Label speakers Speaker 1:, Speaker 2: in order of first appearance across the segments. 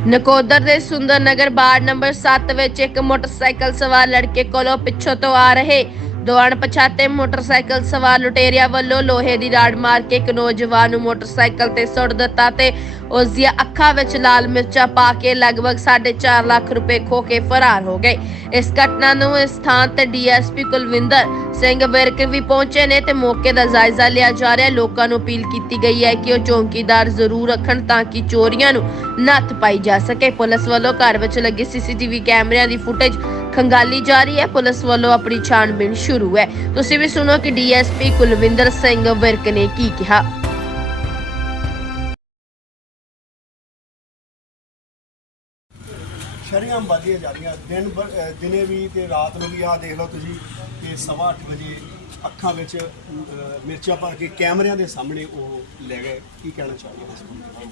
Speaker 1: ਨਕੋਦਰ ਦੇ ਸੁੰਦਰ ਨਗਰ ward number 7 ਵਿੱਚ ਇੱਕ ਮੋਟਰਸਾਈਕਲ ਸਵਾਰ ਲੜਕੇ ਕੋਲੋਂ ਪਿੱਛੋਂ ਤੋਂ ਆ ਰਹੇ ਦੋ ਅਣਪਛਾਤੇ ਮੋਟਰਸਾਈਕਲ ਸਵਾਰ ਲੁਟੇਰਿਆਂ ਵੱਲੋਂ ਲੋਹੇ ਦੀ ਰਾੜ ਮਾਰ ਕੇ ਇੱਕ ਨੌਜਵਾਨ ਨੂੰ ਮੋਟਰਸਾਈਕਲ ਤੇ ਸੁੱਟ ਦਿੱਤਾ ਤੇ ਉਸ ਦੀਆਂ ਅੱਖਾਂ ਵਿੱਚ ਲਾਲ ਮਿਰਚਾਂ ਪਾ ਕੇ ਲਗਭਗ 4.5 ਲੱਖ ਰੁਪਏ ਖੋਹ ਕੇ ਫਰਾਰ ਹੋ ਗਏ। ਇਸ ਘਟਨਾ ਨੂੰ ਇਸ ਥਾਂ ਤੇ ਡੀਐਸਪੀ ਕੁਲਵਿੰਦਰ ਸਿੰਘ ਵਿਰਕ ਵੀ ਪਹੁੰਚੇ ਨੇ ਤੇ ਮੌਕੇ ਦਾ ਜਾਇਜ਼ਾ ਲਿਆ ਜਾ ਰਿਹਾ। ਲੋਕਾਂ ਨੂੰ ਅਪੀਲ ਕੀਤੀ ਗਈ ਹੈ ਕਿ ਉਹ ਚੌਕੀਦਾਰ ਜ਼ਰੂਰ ਰੱਖਣ ਤਾਂ ਕਿ ਚੋਰੀਆਂ ਨੂੰ ਨੱਥ ਪਾਈ ਜਾ ਸਕੇ। ਪੁਲਿਸ ਵੱਲੋਂ ਘਰ ਵਿੱਚ ਲੱਗੇ ਸੀਸੀਟੀਵੀ ਕੈਮਰਿਆਂ ਦੀ ਫੁਟੇਜ ਖੰਗਾਲੀ ਜਾ ਰਹੀ ਹੈ। ਪੁਲਿਸ ਵੱਲੋਂ ਆਪਣੀ ਛਾਣਬੀਣ ਸ਼ੁਰੂ ਹੈ। ਤੁਸੀਂ ਵੀ ਸੁਣੋ ਕਿ ਡੀਐਸਪੀ ਕੁਲਵਿੰਦਰ ਸਿੰਘ ਵਿਰਕ ਨੇ ਕੀ ਕਿਹਾ।
Speaker 2: ਸ਼ਰੇਆਮ ਵਧੀਆਂ ਜਾ ਰਹੀਆਂ ਦਿਨੇ ਵੀ ਤੇ ਰਾਤ ਨੂੰ ਵੀ। ਆਹ ਦੇਖ ਲਓ ਤੁਸੀਂ ਕਿ 8:15 ਵਜੇ ਅੱਖਾਂ ਵਿੱਚ ਮਿਰਚਾਂ ਭਰ ਕੇ ਕੈਮਰਿਆਂ ਦੇ ਸਾਹਮਣੇ ਉਹ ਲੈ ਗਏ। ਕੀ ਕਹਿਣਾ ਚਾਹੁੰਦੇ ਇਸ ਬਾਰੇ?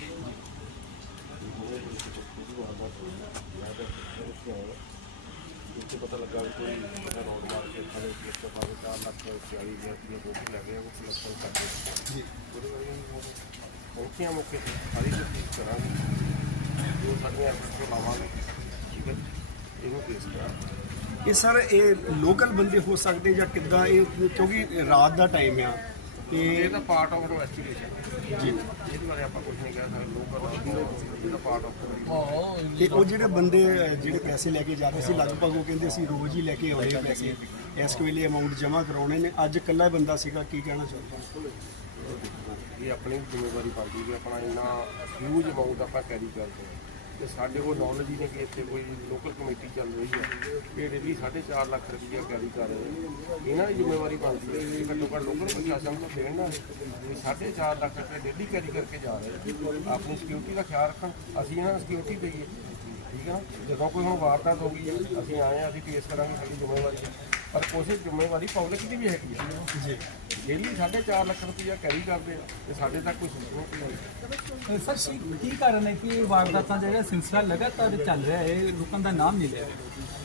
Speaker 3: पता लगा कोई रोड मार के खड़े के तो 4 लाख 40,000 रुपये वो भी लगे वो कलेक्शन कर दे पूरे पहुँचिया मौके पर सारी चीज़ करा जो साढ़े को लावे ठीक है इनू केस करा।
Speaker 2: ਇਹ ਸਰ ਇਹ ਲੋਕਲ ਬੰਦੇ ਹੋ ਸਕਦੇ ਜਾਂ ਕਿੱਦਾਂ ਇਹ, ਕਿਉਂਕਿ ਰਾਤ ਦਾ ਟਾਈਮ ਆ ਤੇ
Speaker 3: ਇਹ ਤਾਂ ਪਾਰਟ ਆਫ ਇਨਵੈਸਟੀਗੇਸ਼ਨ ਜੀ ਇਹਦੇ ਬਾਰੇ ਆਪਾਂ ਕੁਝ ਨਹੀਂ ਕਹਿ ਸਕਦੇ। ਲੋਕਲ ਇਹਦਾ ਪਾਰਟ ਆਫ
Speaker 2: ਤੇ ਉਹ ਜਿਹੜੇ ਬੰਦੇ ਜਿਹੜੇ ਪੈਸੇ ਲੈ ਕੇ ਜਾ ਰਹੇ ਸੀ ਲਗਭਗ ਉਹ ਕਹਿੰਦੇ ਸੀ ਰੋਜ਼ ਹੀ ਲੈ ਕੇ ਆਉਂਦੇ ਆ ਪੈਸੇ, ਇਸ ਵੇਲੇ ਅਮਾਉਂਟ ਜਮ੍ਹਾਂ ਕਰਾਉਣੇ ਨੇ। ਅੱਜ ਇਕੱਲਾ ਬੰਦਾ ਸੀਗਾ, ਕੀ ਕਹਿਣਾ ਚਾਹੁੰਦਾ?
Speaker 3: ਇਹ ਆਪਣੀ ਜ਼ਿੰਮੇਵਾਰੀ ਬਣਦੀ ਕਿ ਆਪਣਾ ਇੰਨਾ ਹਿਊਜ ਅਮਾਊਂਟ ਆਪਾਂ ਕੈਰੀ ਕਰਦੇ ਹਾਂ ਤੇ ਸਾਡੇ ਕੋਲ ਨੌਲੇਜ ਹੀ ਨਹੀਂ ਕਿ ਇੱਥੇ ਕੋਈ ਲੋਕਲ ਕਮੇਟੀ ਚੱਲ ਰਹੀ ਹੈ ਕਿ ਡੇਲੀ 4.5 ਲੱਖ ਰੁਪਈਆ ਕੈਰੀ ਕਰ ਰਹੇ ਨੇ। ਇਹਨਾਂ ਦੀ ਜ਼ਿੰਮੇਵਾਰੀ ਬਣਦੀ ਹੈ ਕਿ ਘੱਟੋ ਘੱਟ ਲੋਕਲ ਪ੍ਰਸ਼ਾਸਨ ਤੋਂ ਦੇਣ ਨਾ 4.5 ਲੱਖ ਰੁਪਏ ਡੇਲੀ ਕੈਰੀ ਕਰਕੇ ਜਾ ਰਹੇ ਆਪਣੀ ਸਿਕਿਉਰਿਟੀ ਦਾ ਖਿਆਲ ਰੱਖਣ। ਅਸੀਂ ਇਹਨਾਂ ਨੂੰ ਸਿਕਿਉਰਿਟੀ ਦੇਈਏ, ਠੀਕ ਹੈ ਨਾ। ਜਦੋਂ ਕੋਈ ਹੁਣ ਵਾਰਦਾਤ ਹੋ ਗਈ ਅਸੀਂ ਆਏ ਹਾਂ, ਅਸੀਂ ਫੇਸ ਕਰਾਂਗੇ, ਸਾਡੀ ਜ਼ਿੰਮੇਵਾਰੀ ਹੈ। ਪਰ ਕੋਸ਼ਿਸ਼ ਜ਼ਿੰਮੇਵਾਰੀ ਪਬਲਿਕ ਦੀ ਵੀ ਹੈਗੀ ਹੈ ਜੀ। ਡੇਲੀ 4.5 ਲੱਖ ਰੁਪਈਆ ਕੈਰੀ ਕਰਦੇ ਆ ਤੇ ਸਾਡੇ ਤੱਕ ਕੋਈ ਸੂਚਨਾ ਨਹੀਂ ਆਈ।
Speaker 4: ਸਰ ਕੀ ਕਾਰਨ ਹੈ ਕਿ ਵਾਰਦਾਤਾਂ ਜਿਹੜਾ ਸਿਲਸਿਲਾ ਲਗਾਤਾਰ ਚੱਲ ਰਿਹਾ ਹੈ, ਲੋਕਾਂ ਦਾ ਨਾਮ ਨਹੀਂ ਲੈ ਰਿਹਾ?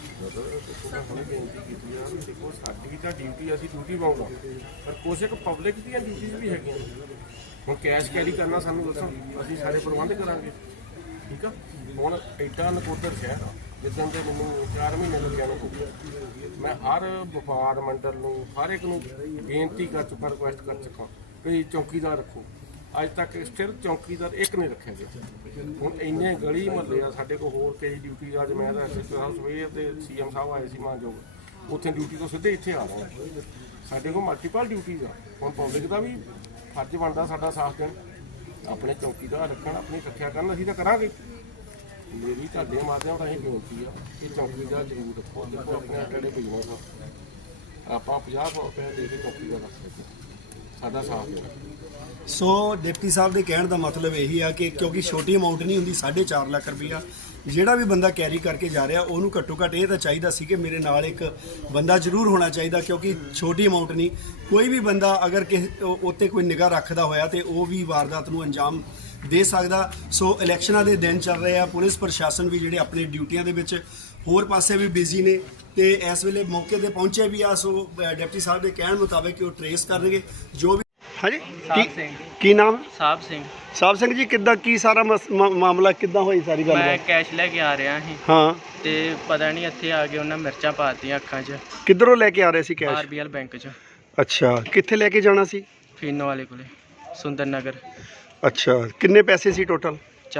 Speaker 3: ਹੁਣੇ ਬੇਨਤੀ ਕੀਤੀ ਆ ਵੀ ਦੇਖੋ ਸਾਡੀ ਤਾਂ ਡਿਊਟੀ, ਅਸੀਂ ਡਿਊਟੀ ਪਾਉਂਦਾ, ਪਰ ਕੁਛ ਇੱਕ ਪਬਲਿਕ ਦੀਆਂ ਡਿਊਟੀਜ਼ ਵੀ ਹੈਗੀਆਂ। ਹੁਣ ਕੈਸ਼ ਕੈਰੀ ਕਰਨਾ ਸਾਨੂੰ ਦੱਸੋ, ਅਸੀਂ ਸਾਰੇ ਪ੍ਰਬੰਧ ਕਰਾਂਗੇ, ਠੀਕ ਆ। ਹੁਣ ਐਡਾ ਨਕੋਦਰ ਸ਼ਹਿਰ ਆ ਜਿੱਦਾਂ ਦੇ ਮੈਨੂੰ 4 ਮਹੀਨੇ ਲੱਗਿਆ ਨੂੰ ਹੋ ਗਿਆ। ਮੈਂ ਹਰ ਵਪਾਰ ਮੰਡਲ ਨੂੰ ਹਰ ਇੱਕ ਨੂੰ ਬੇਨਤੀ ਕਰ ਚੁੱਕਾ, ਰਿਕੁਐਸਟ ਕਰ ਚੁੱਕਾ ਕਿ ਚੌਕੀਦਾਰ ਰੱਖੋ। ਅੱਜ ਤੱਕ ਸਿਰਫ ਚੌਕੀਦਾਰ ਇੱਕ ਨਹੀਂ ਰੱਖਿਆ ਗਿਆ। ਹੁਣ ਇੰਨੇ ਗਲੀ ਮਹੱਲੇ ਆ ਸਾਡੇ ਕੋਲ, ਹੋਰ ਕਈ ਡਿਊਟੀ ਅੱਜ ਮੈਂ ਤਾਂ ਐਸਐਸਪੀ ਸਾਹਿਬ ਸਵੇਰ ਤੇ ਸੀਐਮ ਸਾਹਿਬ ਆਏ ਸੀ ਮਾਨਯੋਗ, ਉੱਥੇ ਡਿਊਟੀ ਤੋਂ ਸਿੱਧੇ ਇੱਥੇ ਆ ਰਹੇ ਸਾਡੇ ਕੋਲ ਮਲਟੀਪਲ ਡਿਊਟੀਜ਼ ਆ। ਹੁਣ ਪਬਲਿਕ ਦਾ ਵੀ ਫਰਜ਼ ਬਣਦਾ ਸਾਡਾ ਸਾਥ ਦੇਣ, ਆਪਣੇ ਚੌਕੀਦਾਰ ਰੱਖਣ, ਆਪਣੀ ਰੱਖਿਆ ਕਰਨ। ਅਸੀਂ ਤਾਂ ਕਰਾਂਗੇ। ਮੇਰੀ ਤੁਹਾਡੇ ਮਾਧਿਅਮ ਰਾਹੀਂ ਬੇਨਤੀ ਆ ਕਿ ਚੌਕੀਦਾਰ ਜ਼ਰੂਰ ਰੱਖੋ। ਦੇਖੋ ਆਪਣੇ ਜਿਹੜੇ ਬਿਜ਼ਨਸ ਆਪਾਂ 50 ਰੁਪਏ ਦੇ ਕੇ ਚੌਕੀਦਾਰ ਰੱਖ ਸਕਦੇ, ਸਾਡਾ ਸਾਥ ਦੇਣਾ।
Speaker 2: ਸੋ ਡਿਪਟੀ ਸਾਹਿਬ ਦੇ ਕਹਿਣ ਦਾ ਮਤਲਬ ਇਹੀ ਆ ਕਿ ਕਿਉਂਕਿ ਛੋਟੀ ਅਮਾਉਂਟ ਨਹੀਂ ਹੁੰਦੀ 4.5 ਲੱਖ ਰੁਪਈਆ, ਜਿਹੜਾ ਵੀ ਬੰਦਾ ਕੈਰੀ ਕਰਕੇ ਜਾ ਰਿਹਾ ਉਹਨੂੰ ਘੱਟੋ ਘੱਟ ਇਹ ਤਾਂ ਚਾਹੀਦਾ ਸੀ ਕਿ ਮੇਰੇ ਨਾਲ ਇੱਕ ਬੰਦਾ ਜ਼ਰੂਰ ਹੋਣਾ ਚਾਹੀਦਾ, ਕਿਉਂਕਿ ਛੋਟੀ ਅਮਾਉਂਟ ਨਹੀਂ। ਕੋਈ ਵੀ ਬੰਦਾ ਅਗਰ ਕਿਸੇ ਉੱਤੇ ਕੋਈ ਨਿਗਾਹ ਰੱਖਦਾ ਹੋਇਆ ਤੇ ਉਹ ਵੀ ਵਾਰਦਾਤ ਨੂੰ ਅੰਜਾਮ ਦੇ ਸਕਦਾ। ਸੋ ਇਲੈਕਸ਼ਨਾਂ ਦੇ ਦਿਨ ਚੱਲ ਰਹੇ ਆ, ਪੁਲਿਸ ਪ੍ਰਸ਼ਾਸਨ ਵੀ ਜਿਹੜੇ ਆਪਣੇ ਡਿਊਟੀਆਂ ਦੇ ਵਿੱਚ ਹੋਰ ਪਾਸੇ ਵੀ ਬਿਜ਼ੀ ਨੇ ਤੇ ਇਸ ਵੇਲੇ ਮੌਕੇ ਤੇ ਪਹੁੰਚੇ ਵੀ ਆ। ਸੋ ਡਿਪਟੀ ਸਾਹਿਬ ਦੇ ਕਹਿਣ ਮੁਤਾਬਕ ਉਹ ਟਰੇਸ ਕਰਨਗੇ ਜੋ ਵੀ। ਹਾਂਜੀ, ਕੀ ਨਾਮ? ਸਾਹਿਬ ਸਿੰਘ ਜੀ, ਕਿੱਦਾਂ ਕੀ ਸਾਰਾ ਮਾਮਲਾ ਕਿੱਦਾਂ ਹੋਈ ਸਾਰੀ ਗੱਲ?
Speaker 5: ਮੈਂ ਕੈਸ਼ ਲੈ ਕੇ ਆ ਰਿਹਾ ਸੀ
Speaker 2: ਹਾਂ
Speaker 5: ਤੇ ਪਤਾ ਨਹੀਂ ਇੱਥੇ ਆ ਕੇ ਉਹਨਾਂ ਮਿਰਚਾਂ ਪਾਤੀਆਂ ਅੱਖਾਂ 'ਚ।
Speaker 2: ਕਿੱਧਰੋਂ ਲੈ ਕੇ ਆ ਰਹੇ ਸੀ ਕੈਸ਼?
Speaker 5: ਆਰਬੀਐਲ ਬੈਂਕ 'ਚ।
Speaker 2: ਅੱਛਾ, ਕਿੱਥੇ ਲੈ ਕੇ ਜਾਣਾ ਸੀ?
Speaker 5: ਫੀਨੋ ਵਾਲੇ ਕੋਲੇ, ਸੁੰਦਰ ਨਗਰ।
Speaker 2: ਅੱਛਾ, ਕਿੰਨੇ ਪੈਸੇ ਸੀ ਟੋਟਲ?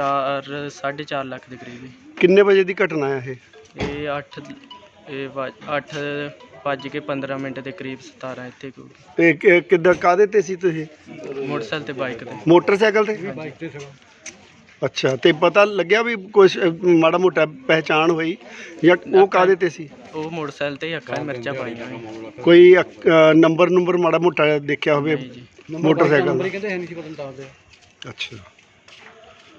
Speaker 5: 4.5 ਲੱਖ ਦੇ ਕਰੀਬ।
Speaker 2: ਕਿੰਨੇ ਵਜੇ ਦੀ ਘਟਨਾ ਹੈ
Speaker 5: ਇਹ 8:15 ਦੇ ਕਰੀਬ 17 ਇੱਥੇ ਕੋਈ।
Speaker 2: ਇਹ ਕਿੱਦਾਂ ਕਾਹਦੇ ਤੇ ਸੀ ਤੁਸੀਂ?
Speaker 5: ਮੋਟਰਸਾਈਕਲ ਤੇ ਬਾਈਕ ਤੇ।
Speaker 2: ਮੋਟਰਸਾਈਕਲ ਤੇ? ਬਾਈਕ ਤੇ। ਅੱਛਾ, ਤੇ ਪਤਾ ਲੱਗਿਆ ਵੀ ਕੁਛ ਮਾੜਾ ਮੋਟਾ ਪਹਿਚਾਣ ਹੋਈ ਜਾਂ ਉਹ ਕਾਹਦੇ ਤੇ ਸੀ?
Speaker 5: ਉਹ ਮੋਟਰਸਾਈਕਲ ਤੇ ਅੱਖਾਂ 'ਚ ਮਿਰਚਾਂ ਪਾਈਆਂ ਹੋਈਆਂ।
Speaker 2: ਕੋਈ ਨੰਬਰ ਮਾੜਾ ਮੋਟਾ ਦੇਖਿਆ ਹੋਵੇ ਮੋਟਰਸਾਈਕਲ?
Speaker 4: ਕਹਿੰਦੇ ਹੈ ਨਹੀਂ ਸੀ ਪਤਾ।
Speaker 2: ਅੱਛਾ।